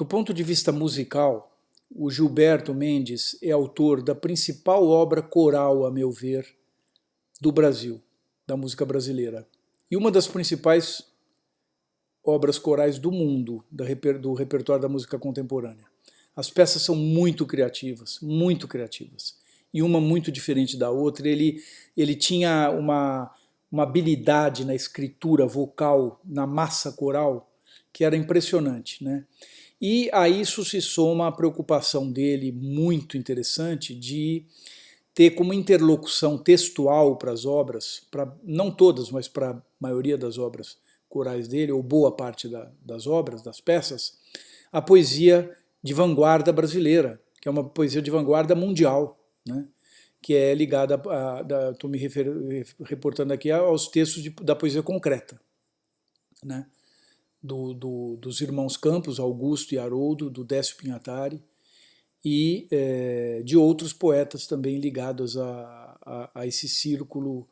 Do ponto de vista musical, o Gilberto Mendes é autor da principal obra coral, a meu ver, do Brasil, da música brasileira. E uma das principais obras corais do mundo, do repertório da música contemporânea. As peças são muito criativas, e uma muito diferente da outra. Ele tinha uma habilidade na escritura vocal, na massa coral, que era impressionante, né? E a isso se soma a preocupação dele, muito interessante, de ter como interlocução textual para as obras, não todas, mas para a maioria das obras corais dele, ou boa parte das obras, das peças, a poesia de vanguarda brasileira, que é uma poesia de vanguarda mundial, né? Que é ligada, estou me reportando aqui, aos textos da poesia concreta, né? Dos irmãos Campos, Augusto e Haroldo, do Décio Pinhatari, e de outros poetas também ligados a esse círculo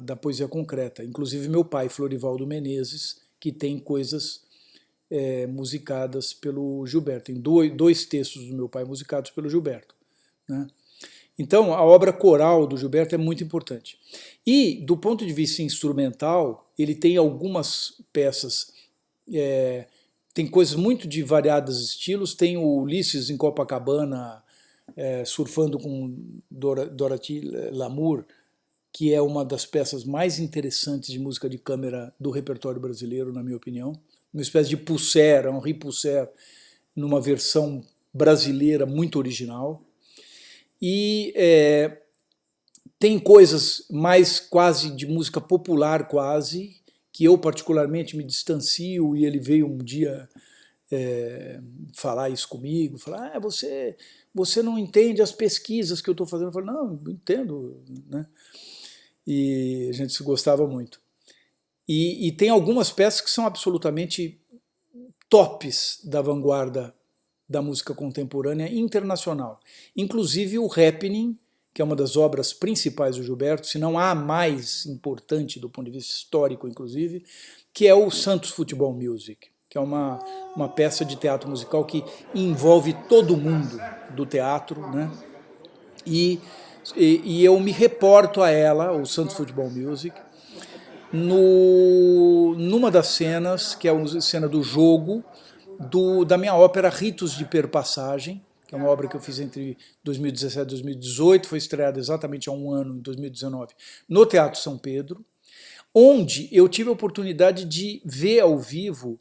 da poesia concreta. Inclusive meu pai, Florivaldo Menezes, que tem coisas musicadas pelo Gilberto. Tem dois textos do meu pai musicados pelo Gilberto, né? Então, a obra coral do Gilberto é muito importante. E, do ponto de vista instrumental, ele tem algumas peças, tem coisas muito de variados estilos. Tem o Ulisses em Copacabana, surfando com Dorothy Lamour, que é uma das peças mais interessantes de música de câmara do repertório brasileiro, na minha opinião. Uma espécie de Pousser, Henri Pousser, numa versão brasileira muito original. E tem coisas mais quase de música popular, quase, que eu particularmente me distancio, e ele veio um dia falar isso comigo, falar, você não entende as pesquisas que eu estou fazendo. Eu falei, não, eu entendo, né? E a gente se gostava muito. E tem algumas peças que são absolutamente tops da vanguarda da música contemporânea internacional. Inclusive o Happening, que é uma das obras principais do Gilberto, se não a mais importante do ponto de vista histórico, inclusive, que é o Santos Futebol Music, que é uma peça de teatro musical que envolve todo mundo do teatro, né? E eu me reporto a ela, o Santos Futebol Music, numa das cenas, que é a cena do jogo, da minha ópera Ritos de Perpassagem, que é uma obra que eu fiz entre 2017 e 2018, foi estreada exatamente há um ano, em 2019, no Teatro São Pedro, onde eu tive a oportunidade de ver ao vivo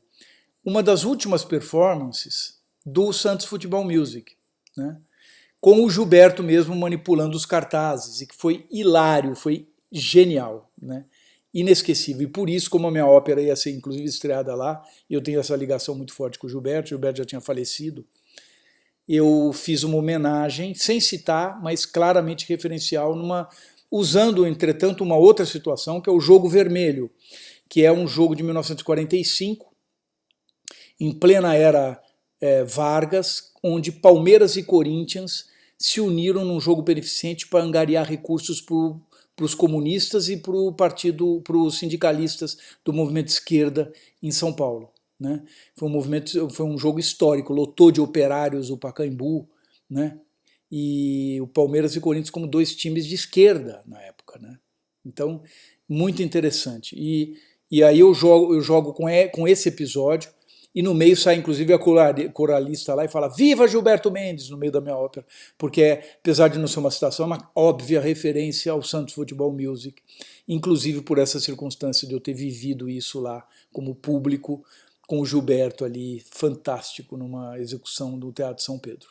uma das últimas performances do Santos Futebol Music, né? Com o Gilberto mesmo manipulando os cartazes, e que foi hilário, foi genial, né? Inesquecível. E por isso, como a minha ópera ia ser inclusive estreada lá, e eu tenho essa ligação muito forte com o Gilberto já tinha falecido, eu fiz uma homenagem, sem citar, mas claramente referencial, usando, entretanto, uma outra situação, que é o Jogo Vermelho, que é um jogo de 1945, em plena era Vargas, onde Palmeiras e Corinthians se uniram num jogo beneficente para angariar recursos para os comunistas e para os sindicalistas do movimento de esquerda em São Paulo, né? Foi um jogo histórico, lotou de operários o Pacaembu, né? E o Palmeiras e Corinthians como dois times de esquerda na época, né? Então, muito interessante. E aí eu jogo com esse episódio, e no meio sai inclusive a coralista lá e fala "Viva Gilberto Mendes!" no meio da minha ópera, porque apesar de não ser uma citação, é uma óbvia referência ao Santos Futebol Music, inclusive por essa circunstância de eu ter vivido isso lá como público, com o Gilberto ali, fantástico, numa execução do Teatro São Pedro.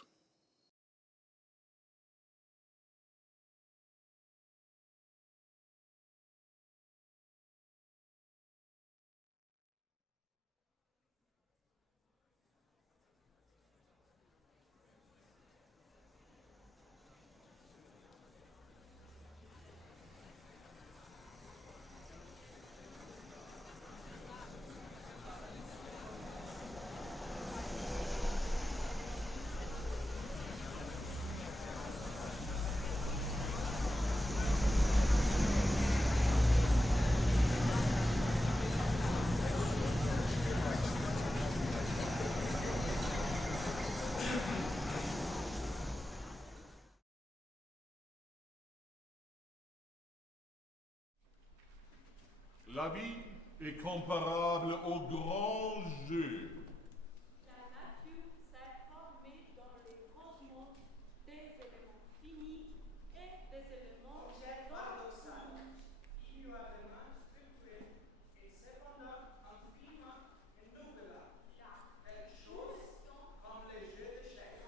La vie est comparable au grand jeu. La nature s'est formée dans les cosmos des éléments finis et des éléments paradoxaux. Innuablement structuré et cependant infiniment renouvelable. Quelque chose comme les jeux d'échecs.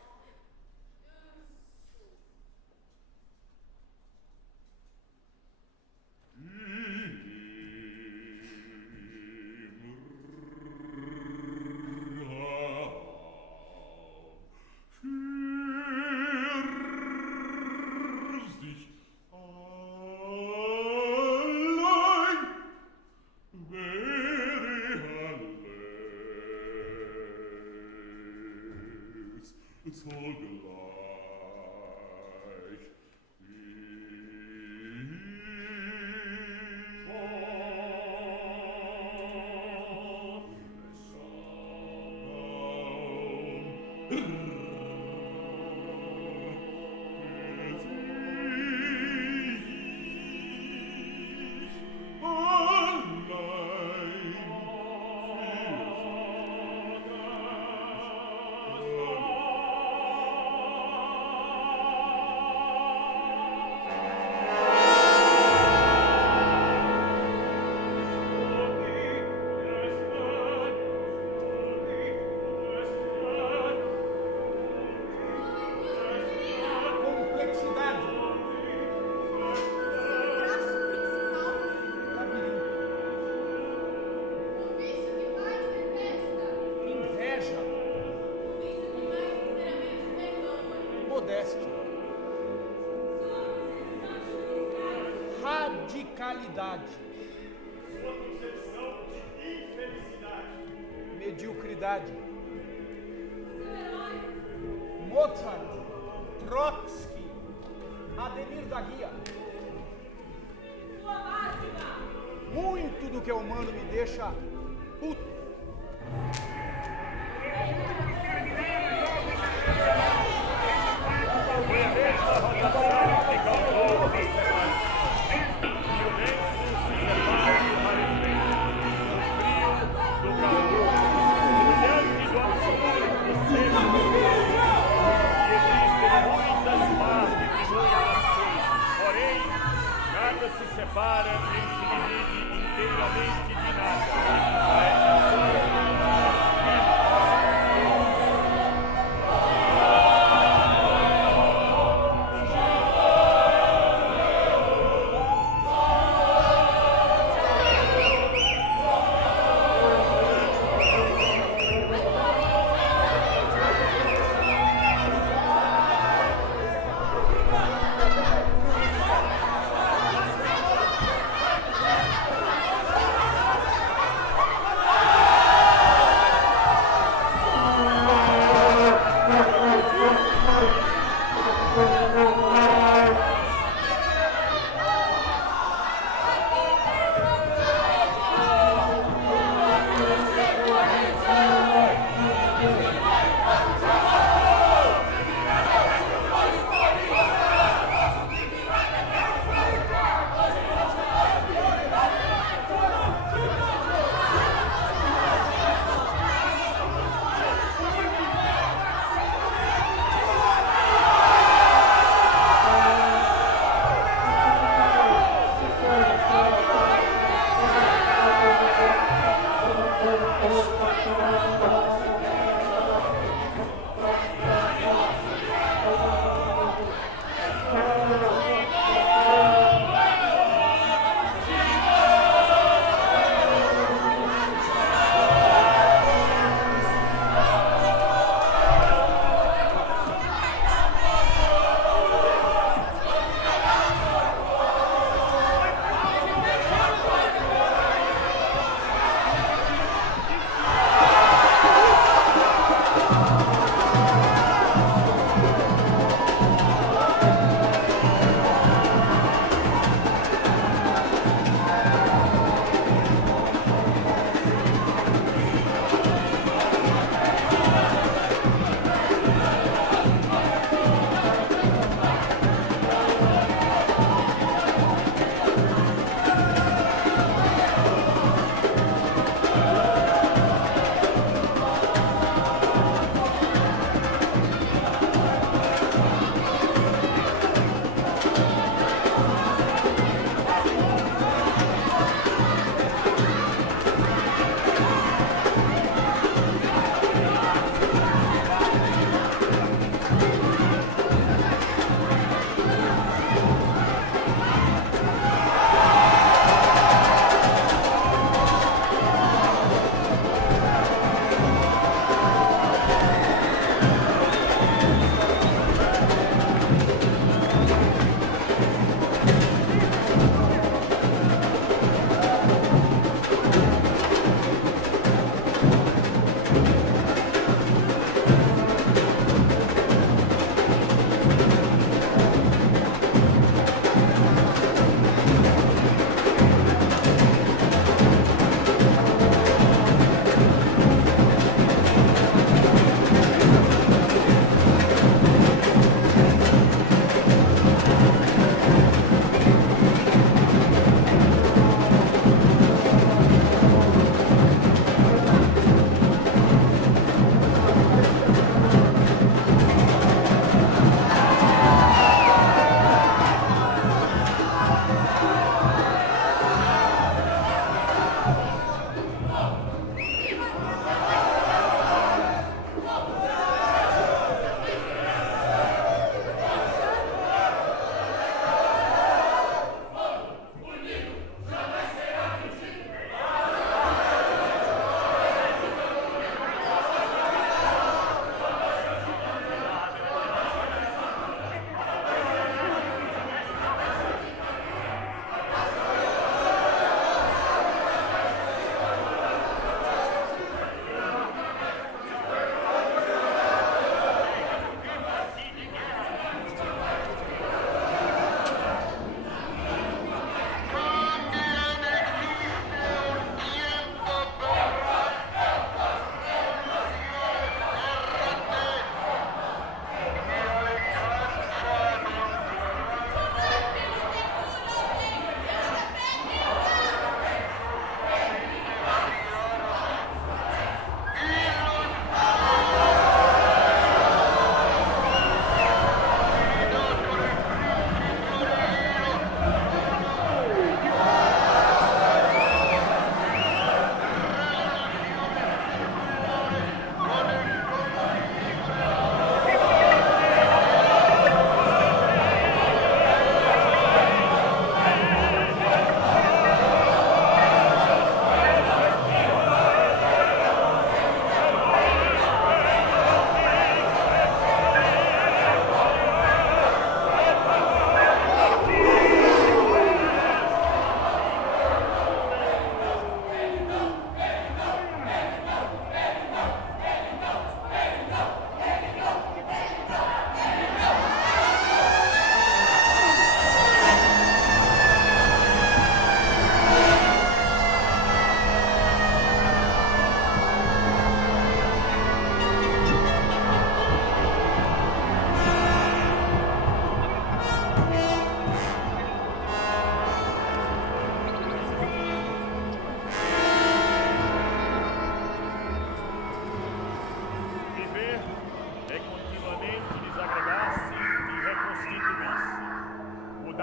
Radicalidade. Sua concepção de infelicidade. Mediocridade. Mozart, Trotsky, Ademir da Guia. Sua máxima. Muito do que é humano me deixa puto. Se separa nem se divide inteiramente de nada. A exceção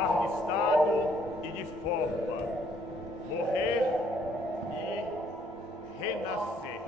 mudar de estado e de forma, morrer e renascer.